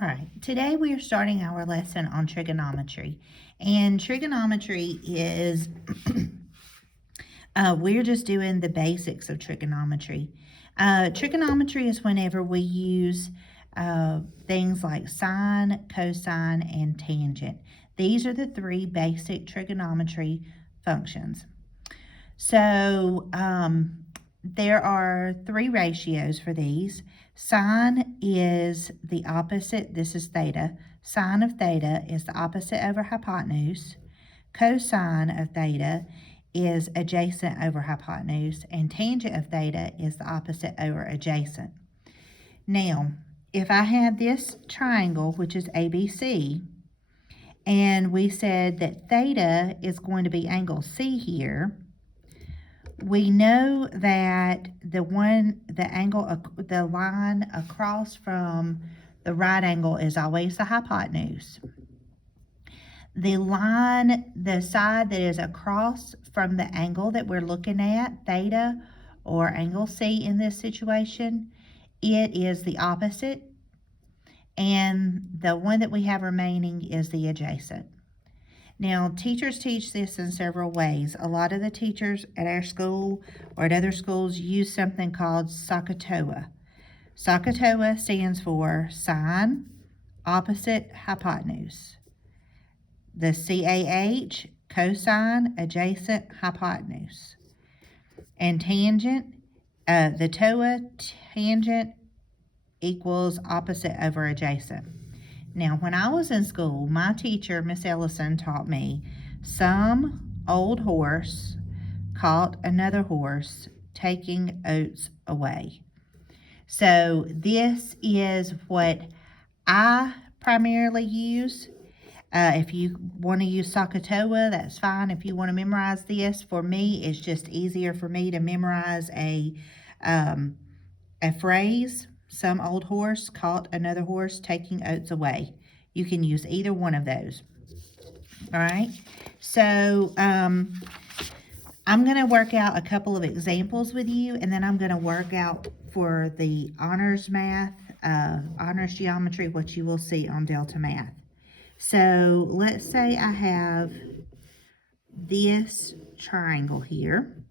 All right, today we are starting our lesson on trigonometry. And trigonometry is, we're just doing the basics of trigonometry. Trigonometry is whenever we use things like sine, cosine, and tangent. These are the three basic trigonometry functions. So there are three ratios for these. Sine is the opposite. This is theta. Sine of theta is the opposite over hypotenuse. Cosine of theta is adjacent over hypotenuse. And tangent of theta is the opposite over adjacent. Now, if I had this triangle, which is ABC, and we said that theta is going to be angle C here, we know that the line across from the right angle is always the hypotenuse. The side that is across from the angle that we're looking at, theta or angle C in this situation, it is the opposite. And the one that we have remaining is the adjacent. Now, teachers teach this in several ways. A lot of the teachers at our school or at other schools use something called SOHCAHTOA. SOHCAHTOA stands for sine, opposite, hypotenuse. The CAH, cosine, adjacent, hypotenuse. And tangent, the TOA, tangent, equals opposite over adjacent. Now, when I was in school, my teacher, Miss Ellison, taught me some old horse caught another horse taking oats away. So this is what I primarily use. If you want to use SOHCAHTOA, that's fine. If you want to memorize this, for me, it's just easier for me to memorize a phrase. Some old horse caught another horse taking oats away. You can use either one of those. All right. So I'm going to work out a couple of examples with you, and then I'm going to work out for the honors math, honors geometry, what you will see on Delta Math. So let's say I have this triangle here,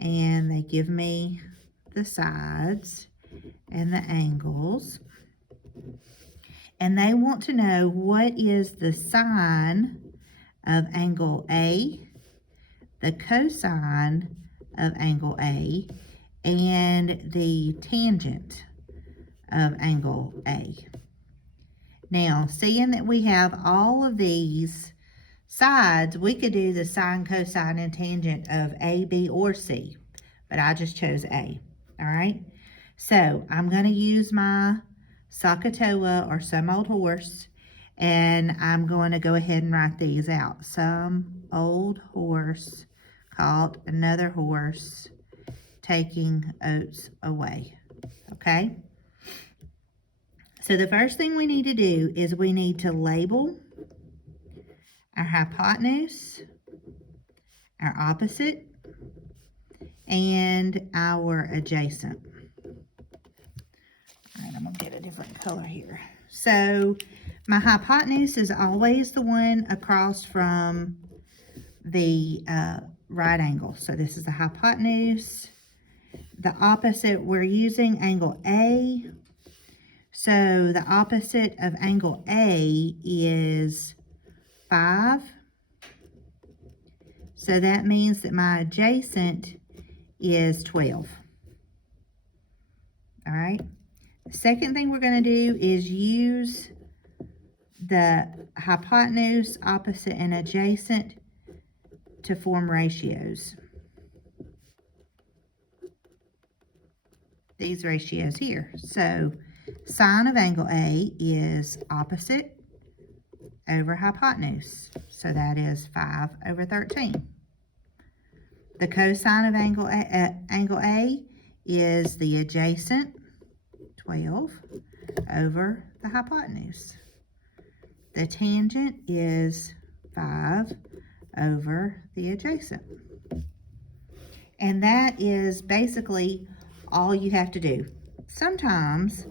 and they give me the sides and the angles, and they want to know what is the sine of angle A, the cosine of angle A, and the tangent of angle A. Now, seeing that we have all of these sides, we could do the sine, cosine, and tangent of A, B, or C, but I just chose A. All right. So I'm going to use my SOHCAHTOA or some old horse, and I'm going to go ahead and write these out. Some old horse caught another horse taking oats away. Okay? So the first thing we need to do is we need to label our hypotenuse, our opposite, and our adjacent. All right, I'm going to get a different color here. So my hypotenuse is always the one across from the right angle. So this is the hypotenuse. The opposite, we're using angle A. So the opposite of angle A is 5. So that means that my adjacent is 12. All right. The second thing we're going to do is use the hypotenuse, opposite, and adjacent to form ratios. These ratios here. So sine of angle A is opposite over hypotenuse. So that is 5 over 13. The cosine of angle A is the adjacent, 12, over the hypotenuse. The tangent is 5 over the adjacent. And that is basically all you have to do. Sometimes,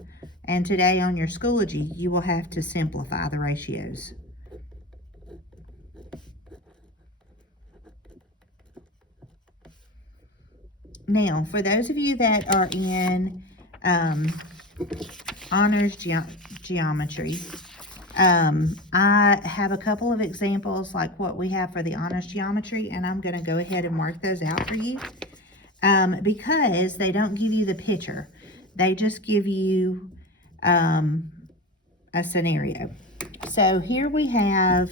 And today on your Schoology, you will have to simplify the ratios. Now, for those of you that are in honors geometry, I have a couple of examples like what we have for the honors geometry, and I'm going to go ahead and mark those out for you because they don't give you the picture. They just give you a scenario. So here we have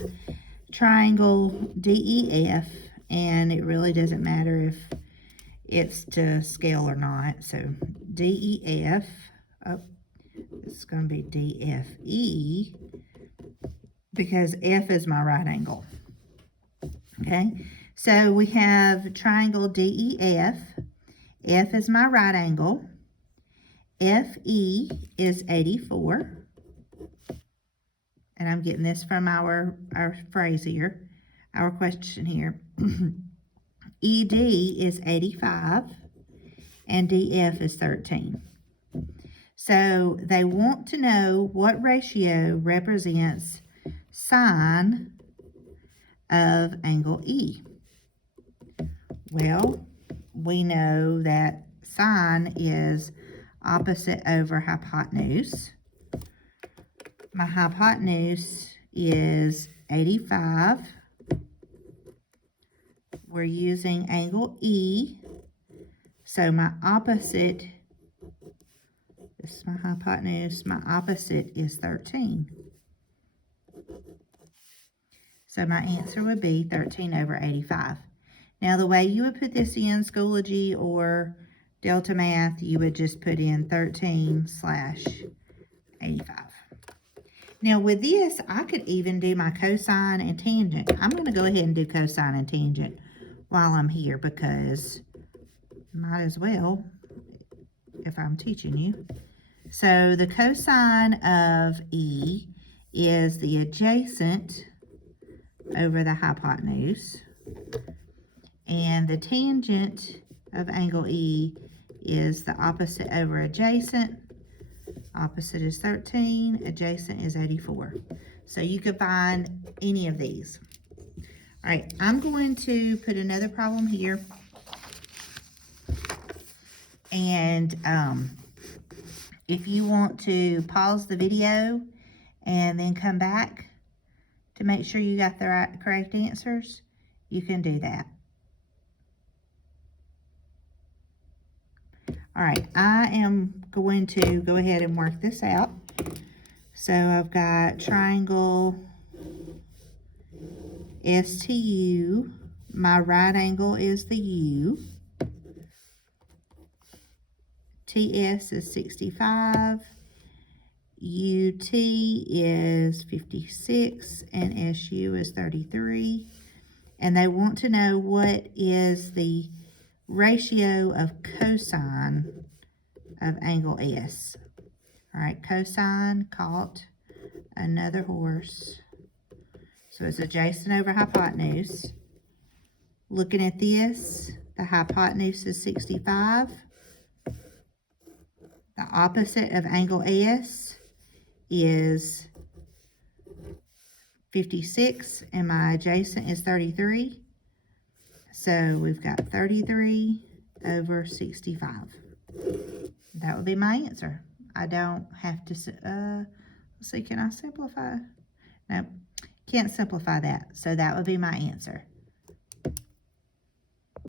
triangle DEF, and it really doesn't matter if it's to scale or not. So DEF, oh, it's going to be DFE because F is my right angle. Okay, so we have triangle DEF. F is my right angle. FE is 84. And I'm getting this from our phrase here, our question here. ED is 85 and DF is 13. So they want to know what ratio represents sine of angle E. Well, we know that sine is opposite over hypotenuse. My hypotenuse is 85. We're using angle E. So my opposite, this is my hypotenuse, my opposite is 13. So my answer would be 13 over 85. Now the way you would put this in Schoology or Delta Math, you would just put in 13/85. Now with this, I could even do my cosine and tangent. I'm going to go ahead and do cosine and tangent while I'm here because might as well if I'm teaching you. So the cosine of E is the adjacent over the hypotenuse. And the tangent of angle E is the opposite over adjacent. Opposite is 13, adjacent is 84. So you could find any of these. All right, I'm going to put another problem here. And if you want to pause the video and then come back to make sure you got the correct answers, you can do that. All right, I am going to go ahead and work this out. So I've got triangle STU. My right angle is the U. TS is 65. UT is 56. And SU is 33. And they want to know what is the ratio of cosine of angle S. All right, cosine caught another horse. So it's adjacent over hypotenuse. Looking at this, the hypotenuse is 65. The opposite of angle S is 56, and my adjacent is 33. So we've got 33 over 65. That would be my answer. I don't have to, let's see, can I simplify? No, can't simplify that. So that would be my answer.